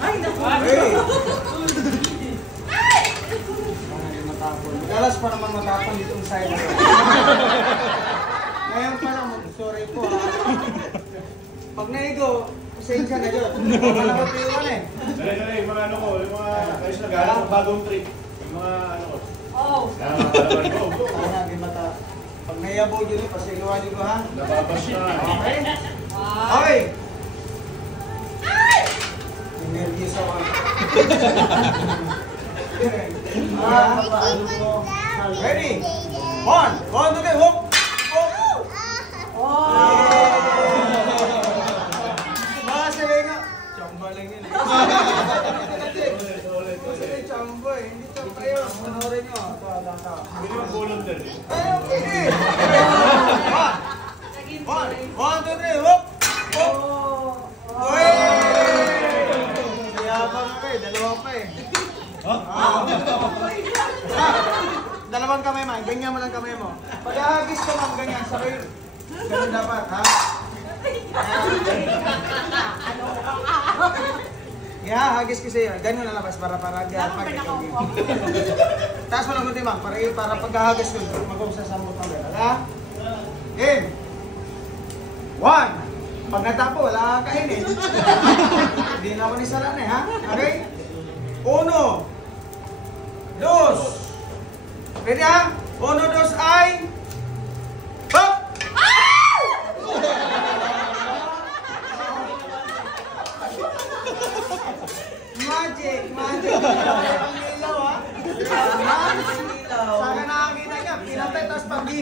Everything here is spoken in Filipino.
Ay, naku. Hey! Galas pa naman matapon ditong side. Ngayon pa lang, sorry po ha. Pag naigo, pasensya na dyan. Malabot ko yun eh. Dali, yung mga ano ko, yung mga ayos na gala ng bagong trip. Yung mga ano ko. Oh. Ayan, di mata. Pag naiabog yun eh, pasiluan ko ha. Nababas na. Okay? Ah. Okay! Nervous ako. Ready? 1, 2, 3, hook! Hook! Mga sabi nga, chamba lang yun eh. Kasi chamba eh, hindi chamba yun. Manorin nyo. Ito. Hindi mo volunteer. Ayaw, hindi. 1, 2, 3, hook! Hook! Yabang ako eh, dalawa pa eh. Dalawang kamay man, ganyan mo lang kamay mo. Pag-ahagis ko ma'am, ganyan, sabay. Ganun dapat, ha? Ihahagis ko sa'yo, ganun na labas para taas mo lang kunti ma'am, para pag-ahagis ko, mag-usasambot mo gano'n, ha? Game! 1! Pag natapo, wala kang kainin. Hindi na ako ni Sarane, ha? Okay? 1, 2. Ready ha? 1, 2, ay!